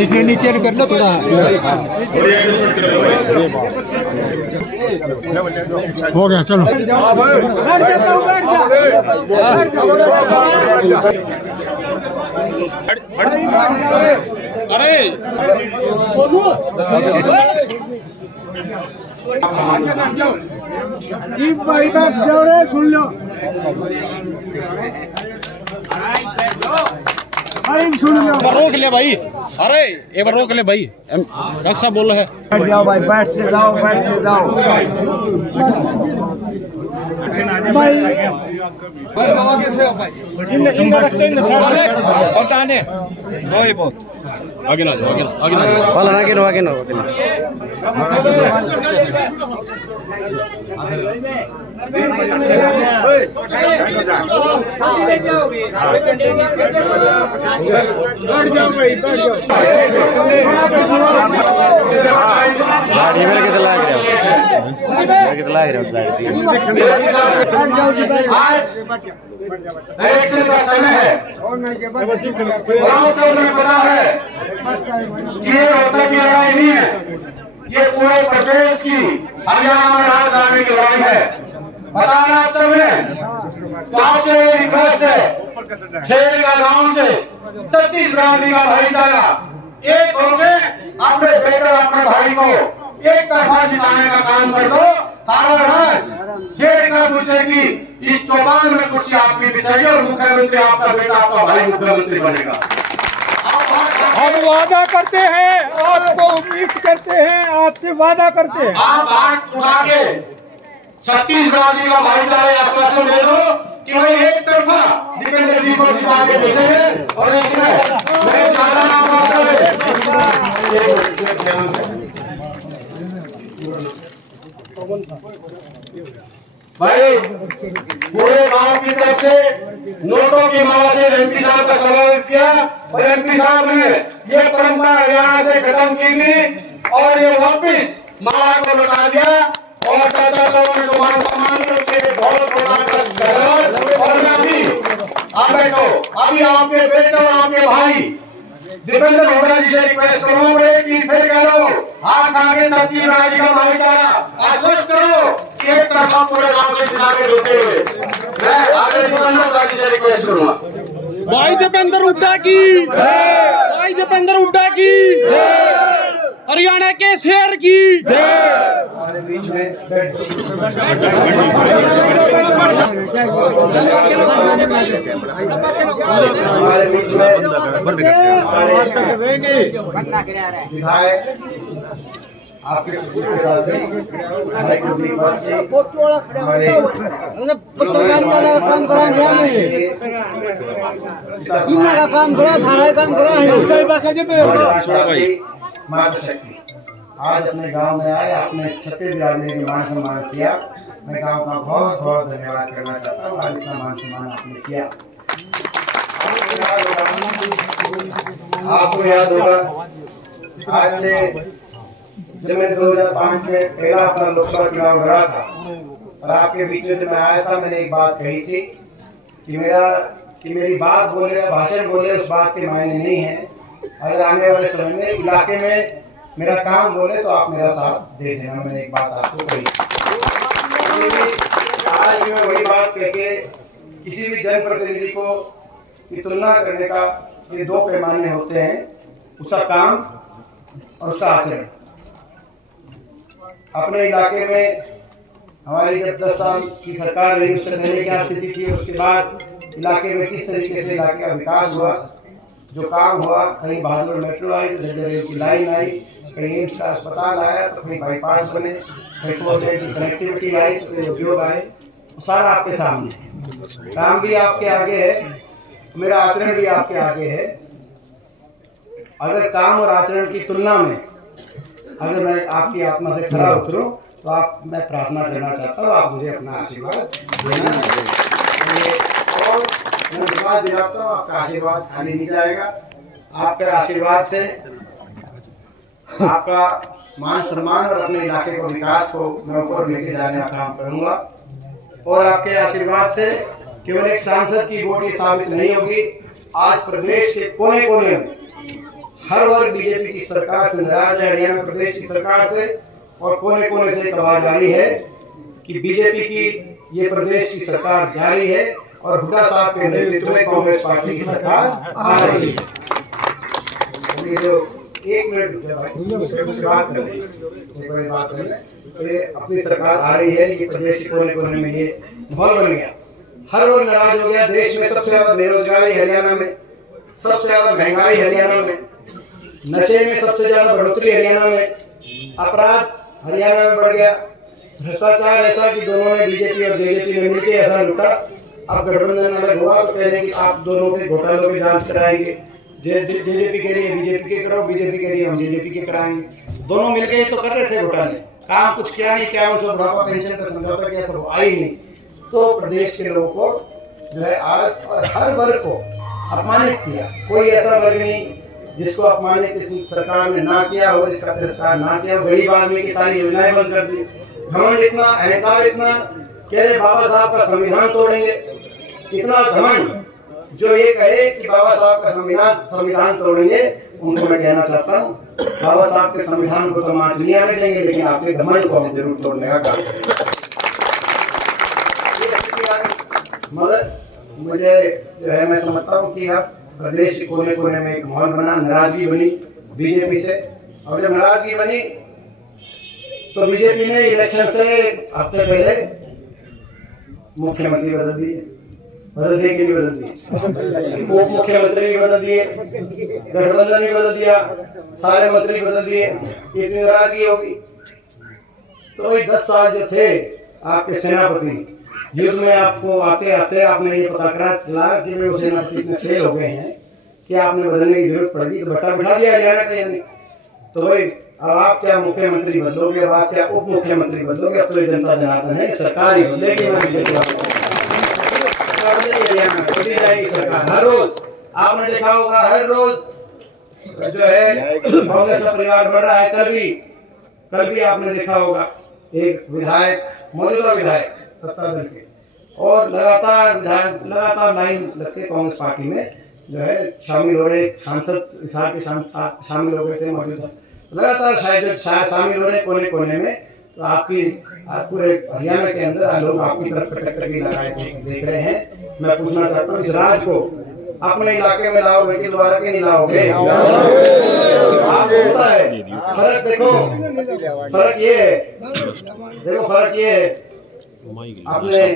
इसके नीचे कर लो थोड़ा हो गया चलो अरे सोनू भाई बात जोड़े सुन लो सुन लो रोक ले भाई। अरे एक बार रोक ले भाई। डॉक्टर साहब बोल रहे हैं बैठ जाओ भाई बैठ के जाओ भाई आगे ना गाड़ी मेरे कितना लाग रहा इलेक्शन का समय है। आप सबको पता है ये रोहतक की लड़ाई नहीं है, ये पूरे प्रदेश की हरियाणा में राज लाने की लड़ाई है। बताना आप सब है। तो आपसे रिक्वेस्ट है, खेल का गांव से 36 बिरादरी का भाईचारा एक होके अपने बेटे अपने भाई को एक तरफा जिताने का काम कर दो। सारा राज खेल का पूछेगी इस चौपाल में कुर्सी आपकी बिछाइए और मुख्यमंत्री आपका बेटा आपका भाई मुख्यमंत्री बनेगा। हम वादा करते हैं, आपको उम्मीद करते हैं, आपसे वादा करते हैं। आप हाथ उठा के 36 बिरादरी का भाईचारा आश्वासन दे दो कि भाई एक तरफा दीपेंद्र जी को जिता के भेजेंगे और इसमें मैं ज्यादा नाम भाई पूरे गांव की तरफ से नोटों की माला से एमपी साहब का स्वागत किया और एमपी साहब ने ये परंपरा हरियाणा से खत्म की थी और ये वापिस माला को लौटा दिया और चाचा लोगों ने मान सम्मान के बहुत धन्यवाद। और मैं अभी आप बैठो, अभी आपके बेटे और आपके भाई दीपेंद्र हुड्डा जी से रिक्वेस्ट करो और एक चीज फिर कह रहा हूँ, हाथ आगे सबकी लड़ाई का भाईचारा आश्वस्त करो कि एक तरफा पूरे गांव से जिता के भेजेंगे। मैं आगे दीपेंद्र हुड्डा जी से रिक्वेस्ट करूंगा। भाई दीपेंद्र हुड्डा की, भाई दीपेंद्र हुड्डा की, हरियाणा के शेर की। हमारे बीच में विधायक आपके साथ हमारे मातृशक्ति आज अपने गांव में आए, अपने 36 बिरादरी के मान सम्मान किया। मैं गांव का बहुत बहुत धन्यवाद करना चाहता हूँ। आज इतना मान सम्मान आपने किया। आपको याद होगा आज से जब मैं 2005 में पहला अपना लोकसभा चुनाव लड़ा था और आपके बीच में जब मैं आया था, मैंने एक बात कही थी कि मेरी बात बोले या भाषण बोले उस बात के मायने नहीं है। अगर आने वाले समय में इलाके में मेरा काम बोले तो आप मेरा साथ दे देना। मैंने एक बात आपको कही। आज मैं वही बात करके किसी भी जनप्रतिनिधि को की तुलना करने का ये दो पैमाने होते हैं, उसका काम और उसका आचरण। अपने इलाके में हमारी जब 10 साल की सरकार रही उससे पहले क्या स्थिति थी, उसके बाद इलाके में किस तरीके से इलाके का विकास हुआ, जो काम हुआ, कहीं बहादुर मेट्रो आई तो रेल की लाइन आई, कहीं एम्स का अस्पताल आया तो कहीं बाईपास बने, कहीं की कनेक्टिविटी आई तो कहीं उद्योग आए, तो सारा आपके सामने है। काम भी आपके आगे है, मेरा आचरण भी आपके आगे है। अगर काम और आचरण की तुलना में अगर मैं आपकी आत्मा से खरा उतरूं तो आप मैं प्रार्थना करना चाहता हूँ, आप मुझे अपना आशीर्वाद देना और मैं विश्वास दिलाता हूँ आपका आशीर्वाद खाली नहीं जाएगा। आपके आशीर्वाद से आपका मान सम्मान और अपने इलाके को विकास को मैं ऊपर लेके जाने का काम करूंगा। और आपके आशीर्वाद से केवल एक सांसद की वोट ही साबित नहीं होगी। आज प्रदेश के कोने कोने में हर वर्ग बीजेपी की सरकार से नाराज है, हरियाणा प्रदेश की सरकार से, और कोने कोने से एक आवाज आ रही है कि बीजेपी की ये प्रदेश की सरकार जारी है और हुड्डा साहब के नेतृत्व में कांग्रेस पार्टी की सरकार आ रही है। ये जो एक मिनट बात करें, तो ये अपनी सरकार आ रही है, ये प्रदेश के कोने कोने में ये माहौल बन गया, हर वर्ग नाराज हो गया। देश में सबसे ज्यादा बेरोजगारी हरियाणा में, सबसे ज्यादा महंगाई हरियाणा में, नशे में सबसे ज्यादा बढ़ोतरी हरियाणा में, अपराध हरियाणा में बढ़ गया, भ्रष्टाचार ऐसा कि दोनों ने बीजेपी और जेजेपी ने मिलकर ऐसा लुटा। अब गठबंधन अलग हुआ तो कह रहे हैं कि आप दोनों के घोटालों की जांच कराएंगे, जेजेपी कह रही है बीजेपी के करो, बीजेपी कह रही है हम जेजेपी के कराएंगे। दोनों मिलके तो कर रहे थे घोटाले, काम कुछ किया नहीं, क्या उनसे बुढ़ापा पेंशन का समझौता किया तो आई नहीं। तो प्रदेश के लोगों को जो है आज और हर वर्ग को अपमानित किया। कोई ऐसा वर्ग नहीं जिसको अपमानित इस सरकार ने ना किया हो, इसका तिरस्कार ना किया। गरीब आदमी की सारी योजनाएं बंद कर दी। घमंड इतना, अहंकार इतना, कह रहे बाबा साहब का संविधान तोड़ेंगे। इतना घमंड जो ये कहे कि बाबा साहब का संविधान तोड़ेंगे, उनको मैं कहना चाहता हूँ बाबा साहब के संविधान को तो माच नहीं आने देंगे, लेकिन आपके घमंड को हम जरूर तोड़ने का काम। मगर मुझे जो है मैं समझता हूँ कि अब प्रदेश के कोने कोने में एक माहौल बना, नाराजगी बनी बीजेपी से, और जब नाराजगी बनी तो बीजेपी ने इलेक्शन से हफ्ते पहले मुख्यमंत्री बदल दिए कि नहीं बदल दिए, उप मुख्यमंत्री भी बदल दिए, गठबंधन भी बदल दिया, सारे मंत्री बदल दिए। इतनी नाराजगी होगी तो वही 10 साल जो थे आपके सेनापति, युद्ध में आपको आते आते आपने ये पता करा चला कि वो सेनापति इतने फेल हो गए हैं कि आपने बदलने की जरूरत पड़ेगी, तो बट्टा बिठा दिया हरियाणा का। यानी तो भाई अब आप क्या मुख्यमंत्री बदलोगे, अब आप क्या उप मुख्यमंत्री बदलोगे, अब तो ये जनता जनार्दन है, सरकार ही बदलेगी। सरकार हर रोज आपने देखा होगा, हर रोज जो है कांग्रेस का परिवार बढ़ रहा है। कल भी आपने देखा होगा एक विधायक, मौजूदा विधायक सत्ता दल के, और लगातार लाइन लगते कांग्रेस पार्टी में जो है शामिल हो रहे, सांसद हिसार के शामिल हो गए थे, मौजूदा लगातार शायद शामिल हो रहे कोने कोने में। तो आपकी पूरे हरियाणा के अंदर लोग आपकी तरफ कटकटी लगाए देख रहे हैं। मैं पूछना चाहता हूँ इस राज को अपने इलाके में लाओगे कि दोबारा के नहीं लाओगे? आप होता है फर्क देखो, फर्क ये है, देखो फर्क ये है, अपने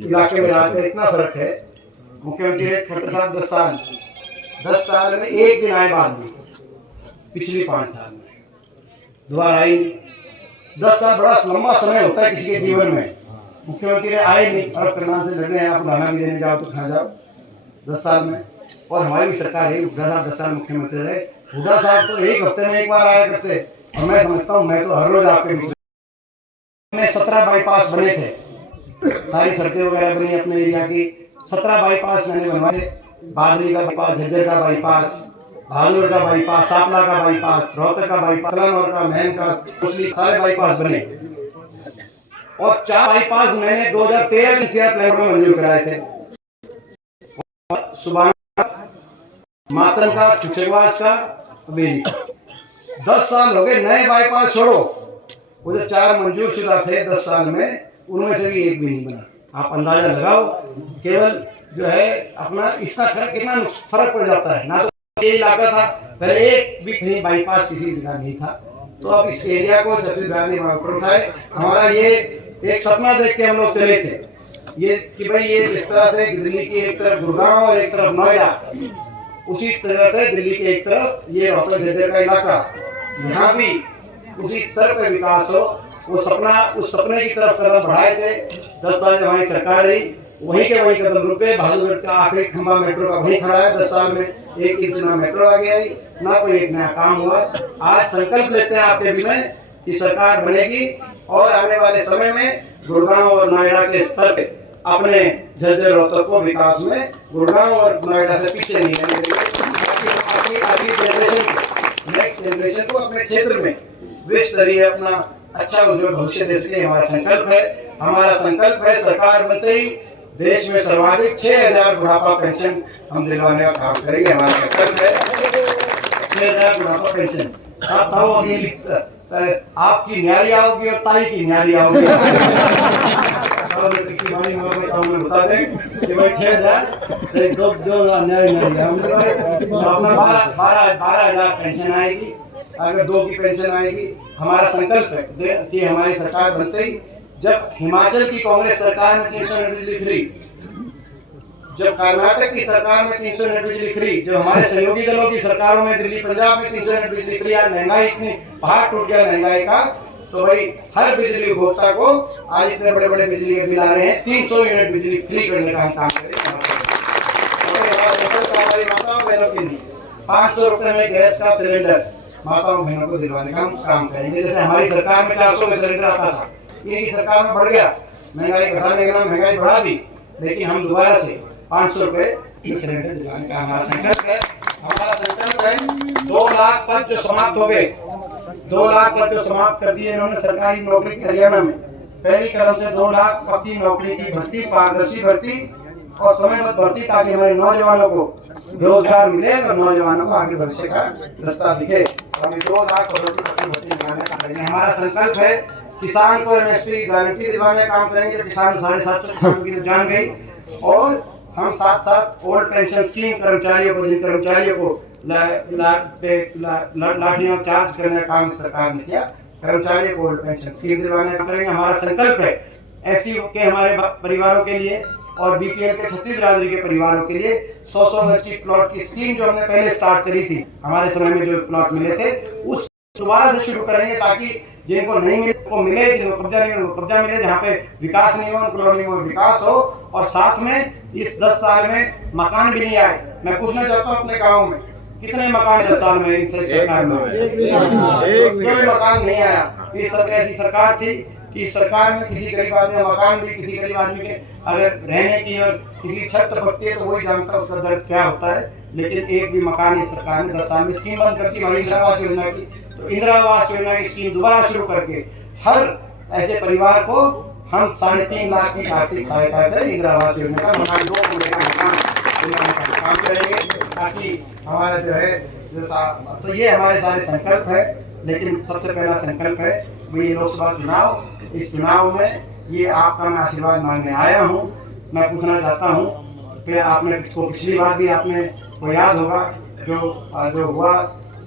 इलाके में राज में इतना फर्क है। मुख्यमंत्री खट्टर साहब 10 साल में एक दिन आए बाद में, पिछले 5 साल में दोबारा आई नहीं। 10 साल बड़ा लंबा समय होता है किसी के जीवन में। मुख्यमंत्री आए नहीं और प्रधान से लड़ने आप उड़ाना भी देने जाओ तो खा जाओ 10 साल में। और हमारी सरकार है, हुड्डा साहब 10 साल मुख्यमंत्री रहे। हुड्डा साहब तो एक हफ्ते में एक बार आया करते, और मैं समझता हूँ मैं तो हर रोज आपके में 17 बाईपास बने थे, सारी सड़कें वगैरह बनी अपने एरिया की। 17 बाईपास मैंने बनवाए, बादली का बाईपास, झज्जर का बाईपास, भागलपुर का बाईपास, सापला का बाईपास, रोहतक का बाईपास, का महम का, सारे बाईपास बने। और 4 बाईपास मैंने 2013 के सीआर प्लान में मंजूर कराए थे। सुबह मातल का, चुचकवास का, अभी 10 साल हो गए। नए बाईपास छोड़ो, वो जो 4 मंजूर शुदा थे 10 साल में, उनमें से भी एक भी नहीं बना। आप अंदाजा लगाओ केवल जो है अपना इसका कितना फर्क पड़ जाता है। ना तो ये इलाका था पहले एक भी कहीं बाईपास किसी जगह नहीं था, तो अब इस एरिया को छत्तीसगढ़ ने उठाए। हमारा ये एक सपना देख के हम लोग चले थे ये कि भाई ये इस तरह से दिल्ली की एक तरफ गुड़गांव और एक तरफ नोएडा, उसी तरह से दिल्ली की एक तरफ ये रोहतक झज्जर का इलाका, यहाँ भी उसी तरह का विकास हो। वो सपना, उस सपने की तरफ कदम बढ़ाए थे। 10 साल हमारी सरकार रही, वहीं के वहीं कदम रुके। भालूगढ़ का आखिरी खंभा मेट्रो का वहीं खड़ा है 10 साल में। एक इंच ना मेट्रो आगे आई, ना कोई एक नया काम हुआ। आज संकल्प लेते हैं आपके भी में कि सरकार बनेगी और आने वाले समय में गुड़गांव और नोएडा के स्तर पे अपने झज्जर रोहतक को विकास में गुड़गांव और नोएडा से पीछे नहीं रहने देंगे। अगली जनरेशन, नेक्स्ट जनरेशन को अपने क्षेत्र में विश्व स्तरीय अपना अच्छा उज्जवल भविष्य देश के हमारा संकल्प है। हमारा संकल्प है सरकार बनते ही देश में सर्वाधिक 6000 बुढ़ापा पेंशन हम दिलवाने का काम करेंगे। हमारा संकल्प है 6000 बुढ़ापा पेंशन। आप अभी आपकी न्यारी आओगी और ताई की न्यारी आओगी। बता दें कि भाई 6000 दो न्यारी अपना 12,000 पेंशन आएगी। अगर 2 की पेंशन आएगी। हमारा संकल्प है कि हमारी सरकार बनते ही, जब हिमाचल की कांग्रेस सरकार में 300 यूनिट बिजली फ्री, जब कर्नाटक की सरकार में 300 यूनिट बिजली फ्री, जब हमारे सहयोगी दलों की सरकारों में दिल्ली पंजाब में 300 यूनिट बिजली फ्री, आज महंगाई इतनी पहाड़ टूट गया महंगाई का, तो भाई हर बिजली उपभोक्ता को आज इतने बड़े बड़े बिजली के बिल आ रहे हैं, 300 यूनिट बिजली फ्री करने का हम काम करेंगे। हमारी माताओं बहनों के लिए 500 रुपए में गैस का सिलेंडर माताओं बहनों को दिलवाने का हम काम करेंगे। जैसे हमारी सरकार में 400 में सिलेंडर आता था, इनकी सरकार में बढ़ गया, महंगाई घटाने के नाम महंगाई बढ़ा दी, लेकिन हम दोबारा से 500 रुपए सिलेंडर दिलाने का हमारा संकल्प है। हमारा संकल्प है 2 लाख पद जो समाप्त हो गए, 2 लाख पद जो समाप्त कर दिए इन्होंने सरकारी नौकरी की हरियाणा में, पहली कदम से 2 लाख पक्की नौकरी की भर्ती, पारदर्शी भर्ती और समयबद्ध भर्ती, ताकि हमारे नौजवानों को रोजगार मिले और नौजवानों को आगे भविष्य का रास्ता दिखे। हम 2 लाख भर्ती दिलाने का करेंगे। हमारा संकल्प है किसान को एमएसपी गारंटी दिलवाने का काम करेंगे। किसान 750 किसानों की जान गई। और हम साथ साथ ओल्ड पेंशन स्कीम कर्मचारियों को, जिन कर्मचारियों को लाठियों चार्ज करने का काम सरकार ने किया, कर्मचारियों को ओल्ड पेंशन स्कीम दिलवाने का करेंगे। हमारा संकल्प है एससी के हमारे परिवारों के लिए और बीपीएल के 36 बिरादरी के परिवारों के लिए 100 गज की प्लॉट की स्कीम जो हमने पहले स्टार्ट करी थी, हमारे समय में जो प्लॉट मिले थे, उस दोबारा से शुरू करेंगे, ताकि जिनको नहीं मिले को मिले, जिनको कब्जा नहीं मिले कब्जा मिले, जहाँ पे विकास नहीं हुआ कॉलोनी में विकास हो। और साथ में इस 10 साल में मकान भी नहीं आए। मैं पूछना चाहता हूँ अपने गाँव में कितने मकान 10 साल में इनसे सरकार में कोई मकान नहीं आया। ये सब ऐसी सरकार थी कि सरकार में किसी गरीब आदमी मकान भी, किसी गरीब आदमी के अगर रहने की और किसी छत टपकती है तो वही जानता है उसका दर्द क्या होता है। लेकिन एक भी मकान इस सरकार ने 10 साल में स्कीम बंद करती हमारी इंदिरा आवास योजना की। तो इंदिरा आवास योजना की स्कीम दोबारा शुरू करके हर ऐसे परिवार को हम 3.5 लाख की आर्थिक सहायता से इंदिरा आवास योजना का मकान 2 कमरे का मकान काम करेंगे, ताकि हमारा जो है तो ये हमारे सारे संकल्प है। लेकिन सबसे पहला संकल्प है वो ये लोकसभा चुनाव, इस चुनाव में ये आपका मैं आशीर्वाद मांगने आया हूँ। मैं पूछना चाहता हूँ कि आपने को पिछली बार भी आपने को याद होगा जो हुआ।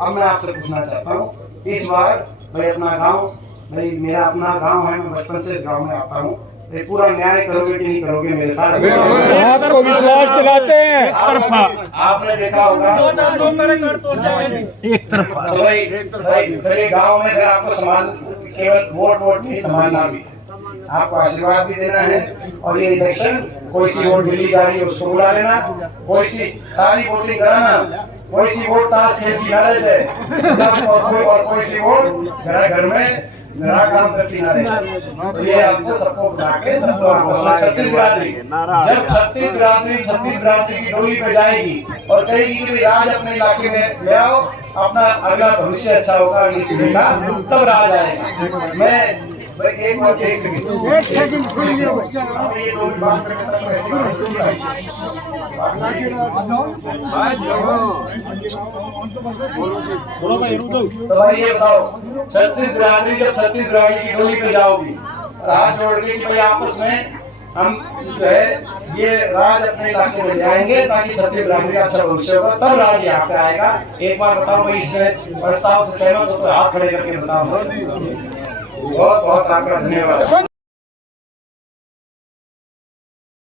अब मैं आपसे पूछना चाहता हूँ इस बार भाई अपना गांव, भाई मेरा अपना गांव है, मैं बचपन से इस गांव में आता हूँ, पूरा न्याय करोगे कि नहीं करोगे मेरे साथ? आपको विश्वास दिलाते हैं। आपने देखा होगा एक तरफा भाई गाँव में अगर आपको संभाल केवल वोट नहीं संभालना भी, आपको आशीर्वाद भी देना है। और ये इलेक्शन कोई सी वोट दिल्ली जा रही है उसको बुला लेना, कोई सी सारी वोटिंग कराना, कोई सी वोट ताश खेल की लालच है और कोई सी वोट घर में मेरा काम करती ना रहे। तो ये आपको सबको बता के सबको आपको 36 बिरादरी, जब 36 बिरादरी की डोली पे जाएगी और कहेगी कि राज अपने इलाके में ले आओ, अपना अगला भविष्य अच्छा होगा अगली पीढ़ी का, तब राज आएगा। मैं एक सेकंड सुनिए, ये डोली बात तो भाई ये बताओ 36 बिरादरी जब 36 बिरादरी की डोली पे जाओगी, हाथ जोड़ के कि भाई आपस में हम जो है ये राज अपने इलाके में जाएंगे ताकि 36 बिरादरी का अच्छा भविष्य होगा, तब राज यहाँ पे आएगा। एक बार बताओ भाई इसमें प्रस्ताव से सहमत हो तो हाथ खड़े करके बताओ। बहुत बहुत आपका धन्यवाद।